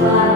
life.